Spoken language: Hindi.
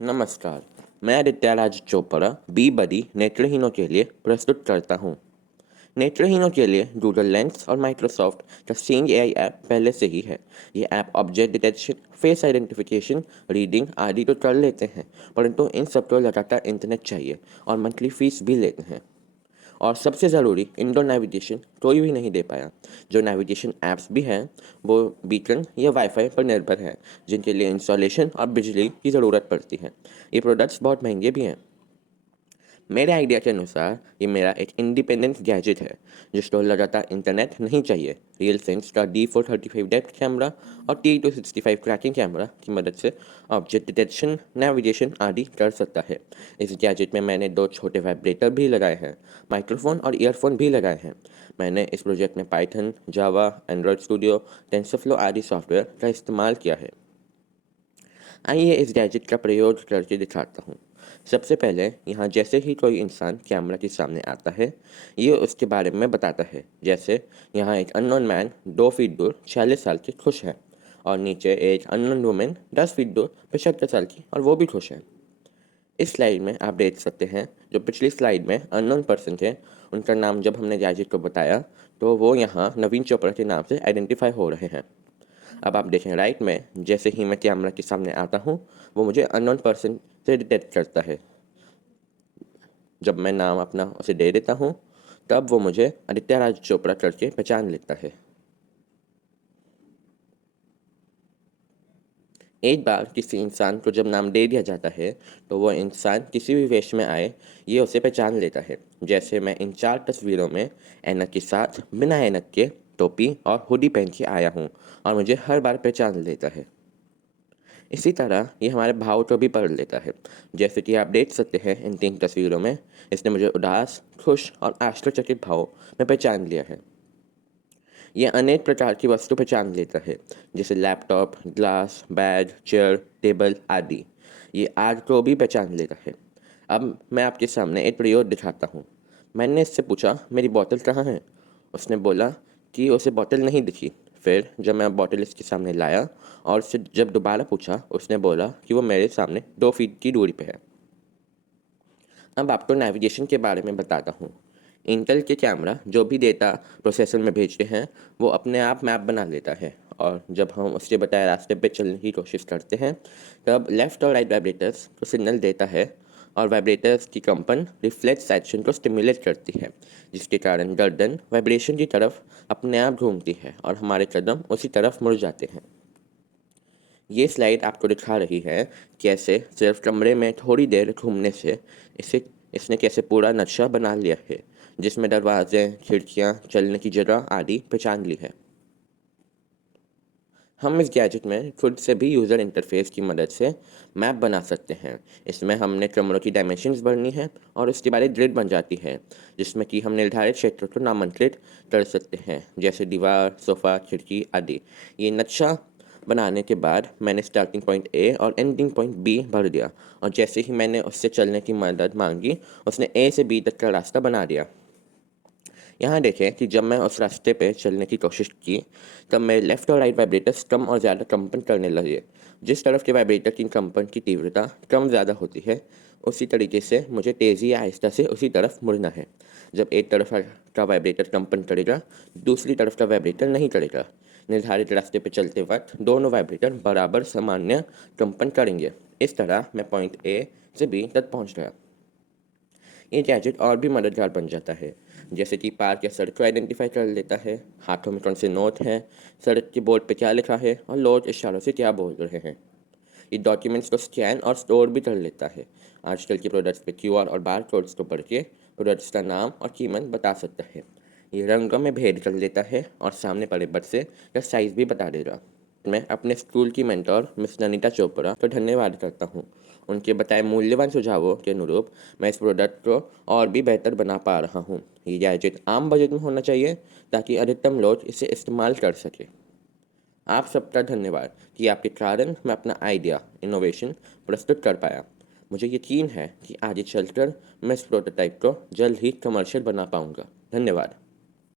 नमस्कार। मैं आदित्य राज चोपड़ा बी बडी नेत्रहीनों के लिए प्रस्तुत करता हूँ। नेत्रहीनों के लिए गूगल लेंस और माइक्रोसॉफ्ट का सीइंग एआई ऐप पहले से ही है। ये app object detection, face identification, reading आदि तो कर लेते हैं, परंतु इन सब को लगातार इंटरनेट चाहिए और मंथली फीस भी लेते हैं। और सबसे ज़रूरी इंडोर नेविगेशन कोई भी नहीं दे पाया। जो नेविगेशन ऐप्स भी हैं वो बीकन या वाईफाई पर निर्भर है, जिनके लिए इंस्टॉलेशन और बिजली की ज़रूरत पड़ती है। ये प्रोडक्ट्स बहुत महंगे भी हैं। मेरे आइडिया के अनुसार ये मेरा एक इंडिपेंडेंट गैजेट है जिसको लगातार इंटरनेट नहीं चाहिए। रियल सेंस का D435 डेप्थ कैमरा और T265 क्रैकिंग कैमरा की मदद से ऑब्जेक्ट डिटेक्शन, नेविगेशन आदि कर सकता है। इस गैजेट में मैंने 2 छोटे वाइब्रेटर भी लगाए हैं, माइक्रोफोन और ईयरफोन भी लगाए हैं। मैंने इस प्रोजेक्ट में पाइथन, जावा, एंड्रॉयड स्टूडियो, टेंसरफ्लो आदि सॉफ्टवेयर का इस्तेमाल किया है। आइए इस गैजेट का प्रयोग करके दिखाता हूँ। सबसे पहले यहाँ जैसे ही कोई इंसान कैमरा के सामने आता है, ये उसके बारे में बताता है। जैसे यहाँ एक अननोन मैन 2 फीट दूर 46 साल की खुश है, और नीचे एक अननोन वुमेन 10 फीट दूर 75 साल की, और वो भी खुश है। इस स्लाइड में आप देख सकते हैं, जो पिछली स्लाइड में अननोन पर्सन थे, उनका नाम जब हमने गैजेट को बताया तो वो यहाँ नवीन चोपड़ा के नाम से आइडेंटिफाई हो रहे हैं। अब आप देखें राइट में, जैसे ही मैं कैमरा के सामने आता हूँ वो मुझे अननोन पर्सन से डिटेक्ट करता है। जब मैं नाम अपना उसे दे देता हूँ तब वो मुझे आदित्य राज चोपड़ा करके पहचान लेता है। एक बार किसी इंसान को जब नाम दे दिया जाता है तो वो इंसान किसी भी वेश में आए, ये उसे पहचान लेता है। जैसे मैं इन 4 तस्वीरों में ऐनक के साथ, बिना ऐनक के, टोपी और हुडी पहन के आया हूँ, और मुझे हर बार पहचान लेता है। इसी तरह ये हमारे भाव को भी पढ़ लेता है। जैसे कि आप देख सकते हैं इन 3 तस्वीरों में, इसने मुझे उदास, खुश और आश्चर्यचकित भाव में पहचान लिया है। ये अनेक प्रकार की वस्तु पहचान लेता है, जैसे laptop, glass, bag, chair, table आदि। ये आग को भी पहचान लेता है। अब मैं आपके सामने एक प्रयोग दिखाता हूँ। मैंने इससे पूछा, मेरी बोतल कहाँ है? उसने बोला कि उसे बोतल नहीं दिखी। फिर जब मैं बोतल इसके सामने लाया और उससे जब दोबारा पूछा, उसने बोला कि वो मेरे सामने 2 फीट की दूरी पे है। अब आपको नेविगेशन के बारे में बताता हूँ। इंटेल के कैमरा जो भी डेटा प्रोसेसर में भेजते हैं वो अपने आप मैप बना लेता है, और जब हम उसके बताए रास्ते पे चलने की कोशिश करते हैं तब लेफ़्ट और राइट वाइब्रेटर्स को सिग्नल देता है, और वाइब्रेटर्स की कंपन रिफ्लेक्स एक्शन को स्टिमुलेट करती है, जिसके कारण गर्दन वाइब्रेशन की तरफ अपने आप घूमती है और हमारे कदम उसी तरफ मुड़ जाते हैं। ये स्लाइड आपको दिखा रही है कैसे सिर्फ कमरे में थोड़ी देर घूमने से इसे इसने कैसे पूरा नक्शा बना लिया है, जिसमें दरवाजे, खिड़कियाँ, चलने की जगह आदि पहचान ली है। हम इस गैजेट में खुद से भी यूज़र इंटरफेस की मदद से मैप बना सकते हैं। इसमें हमने कमरों की डायमेंशंस भरनी है और उसके बाद एक ग्रिड बन जाती है, जिसमें कि हम निर्धारित क्षेत्रों को नामांकित कर सकते हैं, जैसे दीवार, सोफ़ा, खिड़की आदि। ये नक्शा बनाने के बाद मैंने स्टार्टिंग पॉइंट ए और एंडिंग पॉइंट बी भर दिया, और जैसे ही मैंने उससे चलने की मदद मांगी उसने ए से बी तक का रास्ता बना दिया। यहाँ देखें कि जब मैं उस रास्ते पे चलने की कोशिश की तब मेरे लेफ़्ट और राइट वाइब्रेटर्स कम और ज़्यादा कंपन करने लगे। जिस तरफ के वाइब्रेटर की कंपन की तीव्रता कम ज़्यादा होती है, उसी तरीके से मुझे तेज़ी या आहिस्ता से उसी तरफ मुड़ना है। जब एक तरफ का वाइब्रेटर कंपन करेगा, दूसरी तरफ का वाइब्रेटर नहीं करेगा। निर्धारित रास्ते पर चलते वक्त दोनों वाइब्रेटर बराबर सामान्य कंपन करेंगे। इस तरह मैं पॉइंट ए से बी तक पहुँच गया। ये गैजेट और भी मददगार बन जाता है, जैसे कि पार्क या सड़क को आइडेंटिफाई कर लेता है, हाथों में कौन से नोट हैं, सड़क के बोर्ड पे क्या लिखा है, और लोग इशारों से क्या बोल रहे हैं। ये डॉक्यूमेंट्स को स्कैन और स्टोर भी कर लेता है। आजकल के प्रोडक्ट्स पे क्यूआर और बार कोड्स को पढ़ के प्रोडक्ट्स का नाम और कीमत बता सकता है। ये रंगों में भेद कर लेता है और सामने पड़े बक्से का साइज़ भी बता देगा। मैं अपने स्कूल की मेंटर मिस ननीता चोपड़ा को धन्यवाद करता हूँ। उनके बताए मूल्यवान सुझावों के अनुरूप मैं इस प्रोडक्ट को और भी बेहतर बना पा रहा हूँ। ये गैजेट आम बजट में होना चाहिए ताकि अधिकतम लोग इसे इस्तेमाल कर सकें। आप सबका धन्यवाद कि आपके कारण मैं अपना आइडिया, इनोवेशन प्रस्तुत कर पाया। मुझे यकीन है कि आगे चलकर मैं इस प्रोटोटाइप को जल्द ही कमर्शियल बना पाऊँगा। धन्यवाद।